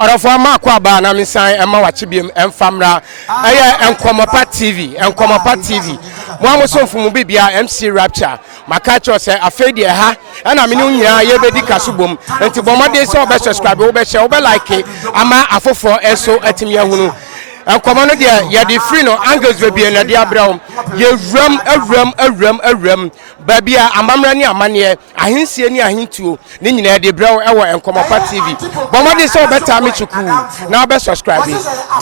Orafo amakwa ba na mensan ema wachibiem emfamra eye enkomopa TV mo amosomfo mu bibia MC Rapture maka cho se afedi ha na me nyina ye bedi kasubom enti bomade se obe subscribe obe share obe like ama afofo eso atimi ahunu enkomo no de ye de free no angles bebie na de abrawo ye awram babia amamra ni amane ahensie ni ahentuo ni nyina de brawo ewo enkomopa TV bomade se obe ta me chuku na obe subscribe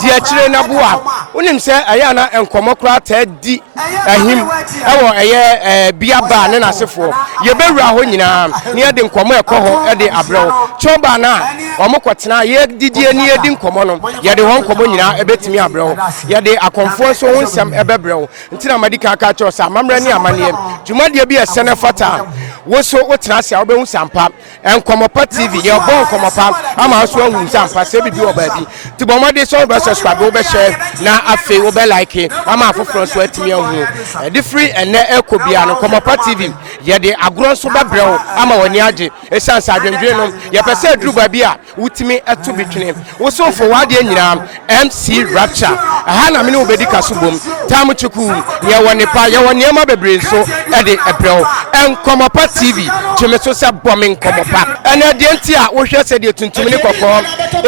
di akire na boa unim se aya na enkomo kra ta di ahim ewo eye bia ba ne nasefo ye bewura ho nyina ni ye de enkomo ekoho e de abrawo choba na omokotena ye didie ni ye di enkomo no ye de ho enkomo nyina ebetimi abrawo ye de akonfo so ho nsam ebebrawo ntina madika aka cho sa amamra ni amane dwumade bi esene fata wo so wotena se obehu sampa enkomopa TV ye bo enkomopa ama so ahu sampa se bibi oba bi ti bomade so be subscribe wo be share na afi wo be like ama afoforo so atimi ahu de free ene ekobia no enkomopa TV ye de agro so babrewo ama woni age esansa adwendwe no ye pese aduru ba bi a wutimi eto bitwene wo so fo wade nyina MC Rapture aha na me ne obedi kasubom tam chuku ye woni pa ye woni ema bebre so e de ebrewo enkomopa TV chemeso se bombing komopa ene de nti a wo hwe se de tuntum ni kokko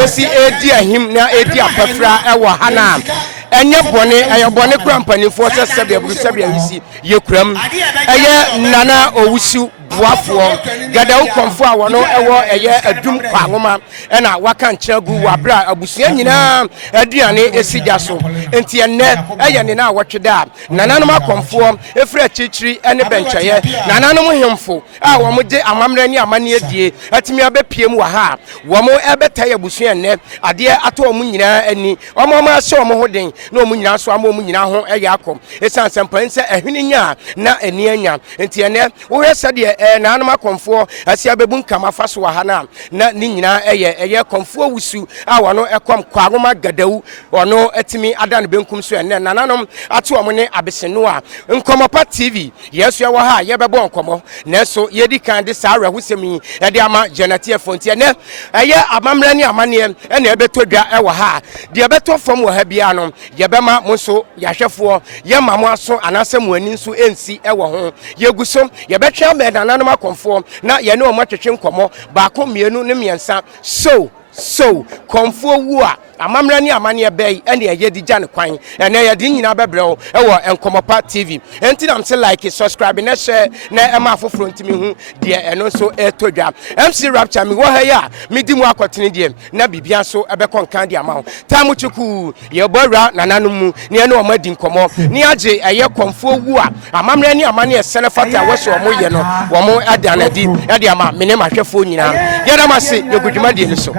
esi edi ahim na edi apafra ewo hana enye bone kura mpanifo se sebe aburu sebe awisi ye kuram eye nana owusu buafo Gadawu komfuo a wono ewo eye adum kwa ngoma na waka nkyira gu wabra abusua nyina aduane esija so enti enne eye ne na wotweda nananom akomfuo efra chichiri ene benchaye nananom hemfo a wo mo de amamra ni amane adie atimi abepiem wa ha wo mo ebetaye abusua enne ade ato wo nyina ani wo mo ma hye wo mo hoden na wo nyina so ama wo nyina ho eye akom esanse mpanse ehwene nya na eni anya enti enne wo hwese de nanom akomfuo asia bebun kama faso wa hana na ni nyina eye komfuo wusu a wono ekom kwagoma Gadawu ono etimi adan benkum so enne nananom ato wo ne abeseno a enkomopa TV yeso ye wo ha ye bebo enkomo na so ye di kan de sa rahusemi ye de ama Genetia Fonti enne eye amamra ni amane ene ebetodwa e wo ha de ebeto fom wo ha bia no ye bema mo so yahwefo ye mamo aso anase mo ani so ensi e wo ho ye guso ye betwa me nananom akomfo na ye ne o matwetwe nkomo baako mienu ne miensa so komfuo wu a amamra ni amane bei ene ye di gya ne kwan ene ye di nyina bebrewo ewo enkomopa TV enti na mse like subscribe na share na ema afoforo ntimi hu de eno so etodwa MC Rapture mi wo ha ya mi di mu akotene de na bibia so ebekon kan de ama ho tamu chuku ye bowra nananom mu ne ene o madi nkomo ni age eye komfuo wu a amamra ni amane esene fata wo so mo ye no wo mo adanadi e de ama me ne mahwefo nyina ye da mase ye gudwuma de ni so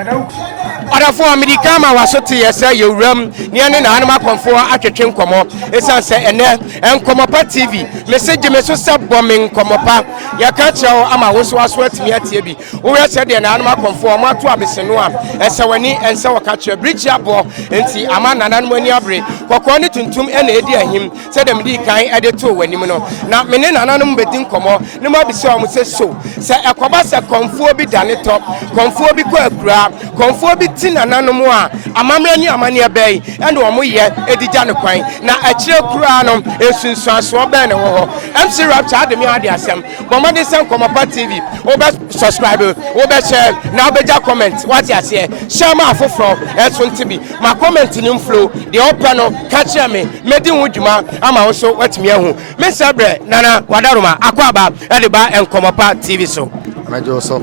Orafo America ma wasote yesa yewram ne ene na anoma komfo atwetwe nkomo esanse ene enkomopa TV message me so se bombing komopa ya ka chewo ama woso aso atimi atie bi wo yesa de na anoma komfo mo ato abeseno a ese wani ense waka che bridge abo enti ama nananom ani abre kokko ne tuntum ene edi ahim se dem di kan ede to wanim no na me ne nananom bedi nkomo ne ma bi se o mo se ekoba se komfo bi dane top komfo bi ko akura komfo bi tina nananom a amamra ni amane bei ene wo mo ye edigya ne kwan na akire kura no esunsuaso be ne wo ho MC Rapture ademi ade asem bomade sen komopa TV wo be subscribe wo be share na wo be ja comment what you say share ma afoforo eso ntibi ma comment ni mflow de opa no ka kire me medi hu dwuma ama wo so watimi ahu me sabre nana wadaroma akwaba ede ba enkomopa TV so mejo so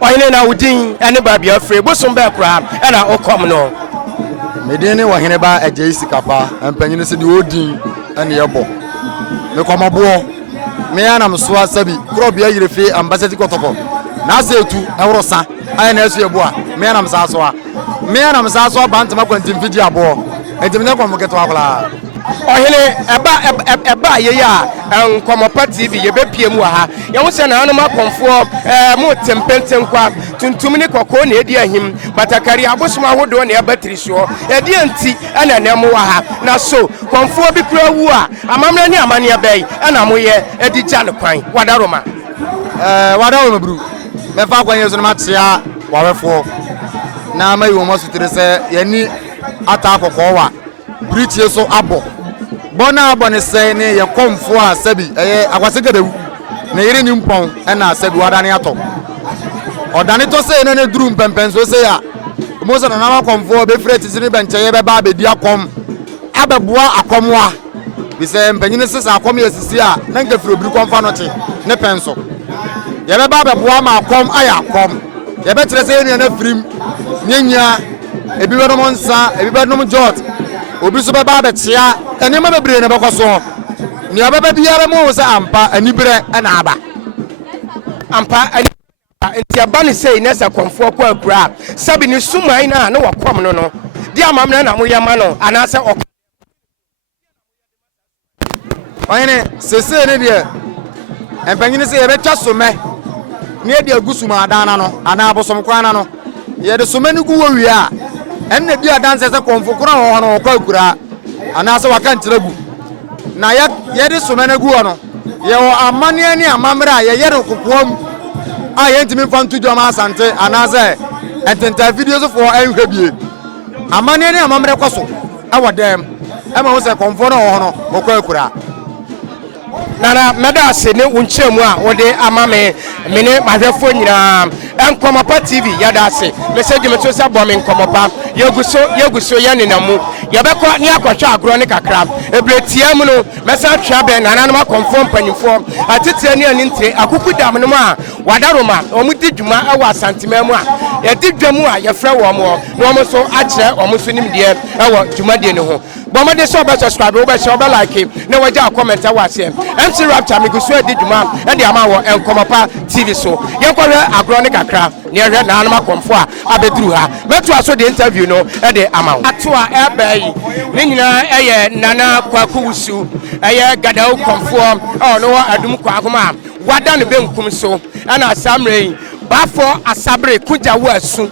Wahine na udin ene ba bia free bosom be kra e na okom no medin wahine ba eje isikapa empanyine se de odin ene yebo me komabo me ya na mso asabi kro bia yirefe ambassador kotoko na setu ewrosa aye na esu ebo a me ya na msa so bantama kwantim fidi abo entimne komoketo akola Ohine eba ye ya enkomopa TV ye bepiem wa ha ye wo se na anoma komfo mo tempenten kwa tuntum ni kokko na edi ahim batakari abosoma hodo na battery so edi anti ana nemo wa ha na so komfo bi kura wu a amamra ni amane bai ana mo ye edi gya ne kwan wadaroma bru me fa kwan yeso na matia wawefo na ma yo mo sutere se yani ata akoko wa bridge so abo bona abo ne se ne ye komfuo a sabi akwase Gadawu na yire ni mpon na sabi wadane ato odane to se ne duru mpempen so se ya mo se na ma komfuo be freti sini benche ye be ba be di akom abeboa akomwa bi se mpanyine sesa akom ye sisi a na nka firi obiri komfa no te ne penso ye be ba beboa ma akom aya akom ye be tere se ye na firim nyenya ebi be no monsa ebi be no jot obi so be ba be tia ene ma bebre ne be koso ni ababa biara mo se ampa anibere na aba ampa enti abane sei nesa komfuo kwa akura sabi ni suman na wakom no di amamna na moyama no anase oyene sese ne de empanyine se yebetwa some ne de agusuma adana no ana abosom kwana no ye de some ne gu wowi a enne bi adanse se komfo kura ho no kwa akura anase waka ntiragu na ye de some ne gu no ye wo amane ni amamra ye ye kokoam a ye ntimi fantu joma asante anase ententa videos for enhwe bie amane ni amamra kwaso awodem e ma wo se komfo no ho no kwa akura nana meda se ne unchemu a wode amame mene mahwefo nyina enkomopa tv yada se message me to se bom enkomopa yeguso yanenamu yebekọ ni akwatwa agro ne kakra ebretia mu no mesa twa be nana no makonfo mpanyimfo atete ni ani ntre akuku dam no a wadaroma omudi dwuma ewa asantemam a yedi dwamu a yefrɛ wo mo no omo so akyerɛ omo so nimdeɛ ewa dwumadie ne ho bomade so be subscribe wo be share be like na waja comment wa se MC Rapture migusu edi dwuma e de ama wo enkomopa tv so yenkɔhwɛ agro ne kakra ne hwɛ na anama komfo a abeduru ha meto aso de interview no e de ama wo ato a ebe ne nyina eye nana kwaku wusu eye Gadawu komfo no adum kwagoma wada ne benkum so ana samre bafo asabre kujawo asu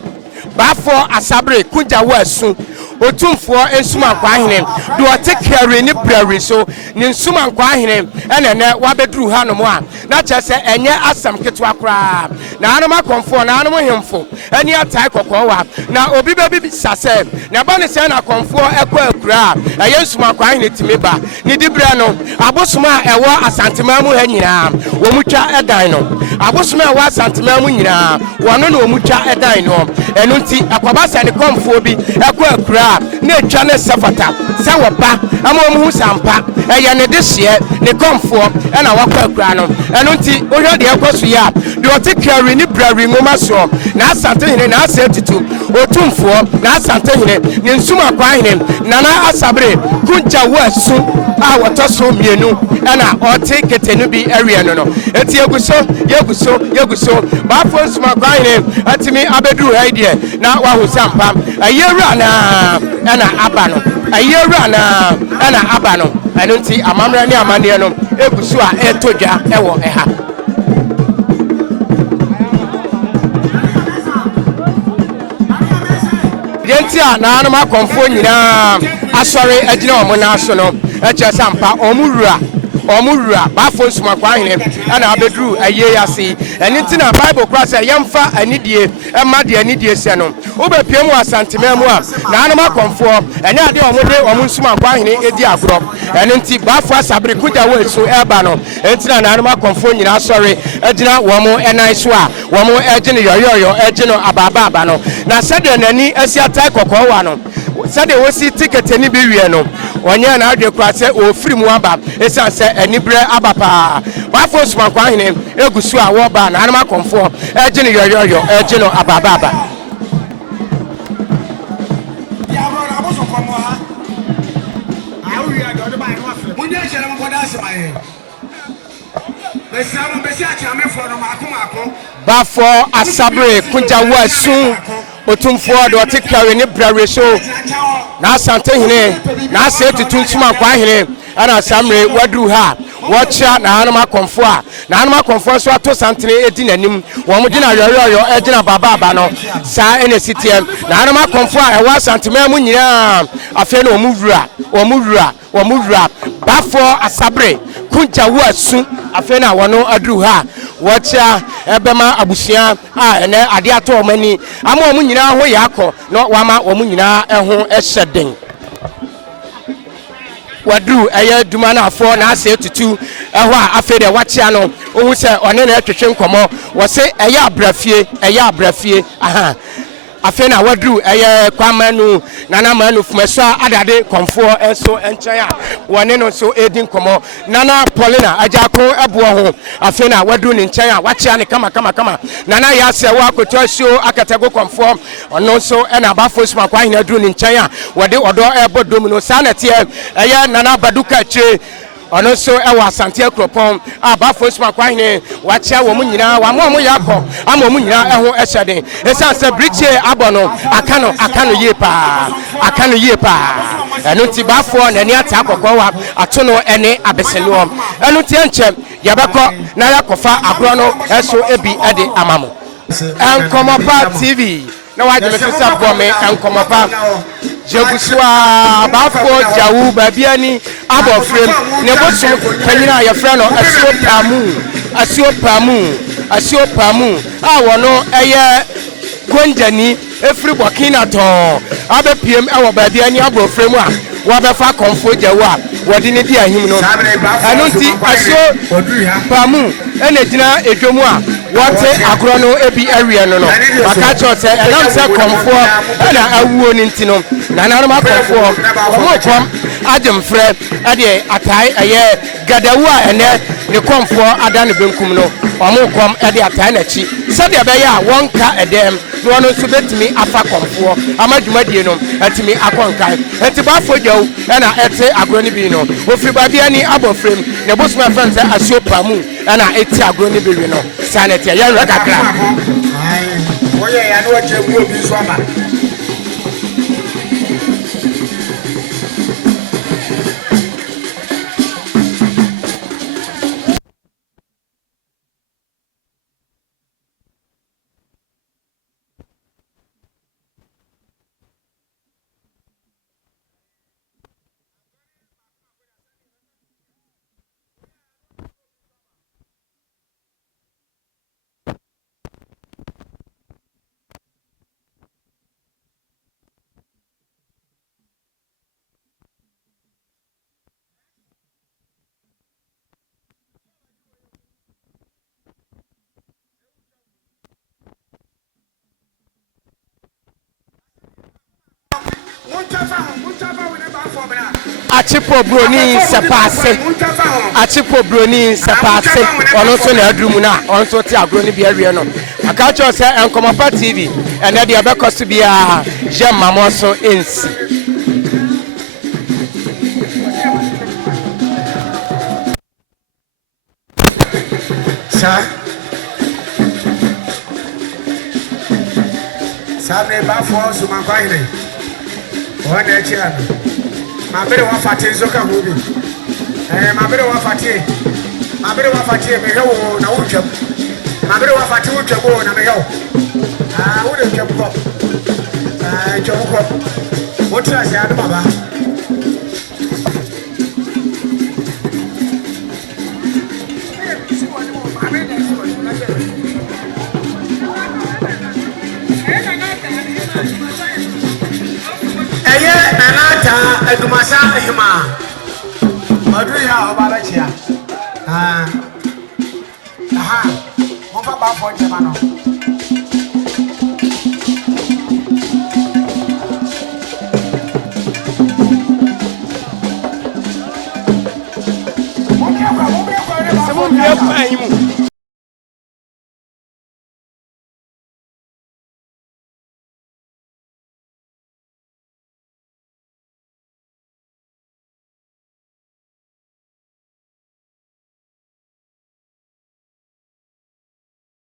bafo asabre kujawo asu OTUMFUO SUMANKWAA HENE do take care ni brari so ni SUMANKWAA HENE ene wabeduru ha no mo a na chese enye asam ketwa kra na anoma komfo na anoma hemfo eni atai kokwa na obi bebi sase na ba ne se na komfo ekwa akura eye SUMANKWAA HENE timeba ni dibra no abosoma ewo asantemamu ha nyina wo mutwa edan no abosoma ewo asantemamu nyina wono na omutwa edan no enu nti akwabasa ne komfo bi ekwa akura ne twa ne safata se wo ba ama omu hu sampa eye ne de hye ne komfo na wakwa akura no enu nti ohwe de ekoso ya de o take care ni brari ngoma so na asante hene na asetitu OTUMFUO na asante hene ne SUMANKWAA HENE nana asabre kunja wasu a wotoso mienu na o take ketenu bi area no enti yeguso ba fo SUMANKWAA HENE atimi abeduru ha ide na wa hu sampa ayewura na abano ayewura na abano enu nti amamra ni amane no eguso a etodwa ewo eha yenti a na anoma komfo nyina asori agina omo na so no eche sampa omurura bafo SUMANKWAA HENE ana abeduru aye yase eni ntina bible cross yemfa anidie ema de anidie se no obepiemu asantemam a na anoma komfo ene ade omo SUMANKWAA HENE edi agro eni nti bafo asabre kujawo eso eba no entina na anoma komfo nyina asori agina womo enai so a womo egine yoyoyo egino ababa no na sede nani asiatai kokwa no sade wosi ticket ni bi wie no onye na adwe kura se ofiri mu aba esan se enibre abapa bafo SUMANKWAA HENE egusu a wo ba na anama komfo egine yoyoyo egino ababa bafo asabre kunjawo asu OTUMFUO do take care ni brare so na asante hene na asetutu SUMANKWAA HENE ana samre waduru ha watcha na anoma komfo a na anoma komfo so ato santre edi nanim wo mo gina yoyoyo egina baba no sa ene sitie na anoma komfo a ewa santemam nyina afi na omurura bafo asabre kunjawo asu afi na wono aduru ha wɔkyia ɛbɛma abusua a ɛnɛ ade ato wɔn ani ama wɔn nyinaa ho yɛ akɔ na wɔama wɔn nyinaa ɛho ɛhyɛ den waduru ɛyɛ duma na afɔ na ase tutu ɛhɔ a afei deɛ wakyia no ohun sɛ ɔne na ɛtwetwe nkɔmɔ wɔse ɛyɛ abrafie aha afei na waduru ɛyɛ kwamanu nana manu fumaso adade komfuo enso enkyɛn a wɔne no so edi nkɔmɔ nana Paulina ajako ɛboɔ ho afei na waduru ne nkyɛn a wakyia ne kama nana yɛ asɛ wɔ akoto ahyo akatago komfuo ɔno so ɛna abafo sumankwa ahene aduru ne nkyɛn a wɔde ɔdɔ ɛbɔ dom no saa na teɛ ɛyɛ nana baduka akyire ɔno so ɛwɔ asante akropɔn a bafo sumankwa ahene wakyia wɔn nyinaa wɔn a yɛ akɔ ama wɔn nyinaa ɛho ɛhyɛ den esan sɛ birikyie abɔ no aka no yie paa ɛno nti bafoɔ n'ani ate akɔkɔ wa ato no ɛne abɛsɛnoɔ ɛno nti ɛnkyɛm yɛbɛkɔ na yɛakɔfa agorɔ no ɛso ebi ɛde ama mo nkɔmɔpa TV na wagye me so sɛ bɔ me nkɔmɔpa Jaguswa Bafo Jawu Babiani Abofrem Nebosu Penina yɛfrɛ no Asio Pamu wono ɛyɛ Gonjani efiri Burkina to abepiem ɛwɔ Babiani Abofrem a wɔbɛfa komfuo Jawu a wɔde ne di ahim no ɛno nti Asio Pamu ɛna gyina edwom a wɔte agorɔ no ebi awie no maka kyerɛ sɛ ɛnam sɛ komfuo ɛna awuo ne nti no nananom akɔfoɔ ɔmo kɔm agyemfrɛ ɛde atae ɛyɛ Gadawu a ɛnɛ ne komfuo ada ne benkum no ɔmo kɔm ɛde atae n'akyi sɛdeɛ ɛbɛyɛ a wɔnka ɛdɛm na ɔno nso betumi afa komfuo ama dwumadie no ɛtumi akɔnkae ɛti bafo Jawu ɛna ɛte agorɔ no bi no ofiri Babiani Abofrem ne bosom ɛfrɛ sɛ Asio Pamu ɛna ɛte agorɔ no bi wi no saa na ɛte yɛnwerɛ kakra wɔyɛ yɛ ne wɔkyɛ mu obi nso ama Achipo broni sepase ono so na adrumu na ono so ti agro ni bia wie no aka cho se enkomopa TV ene de abekọ so bia je mamo so ensi Sabre Bafo Sumankwa Hene One Chiano Mabere wa fati zoka hubi mabere wa fati me hewo na wutwam mabere wa fati wutwam na me hewo wo de twam ko twam ko wotra sia adu baba Edumasa ehima Madri ha obara chia mo fa ba fo jema no Semu bia pa yimu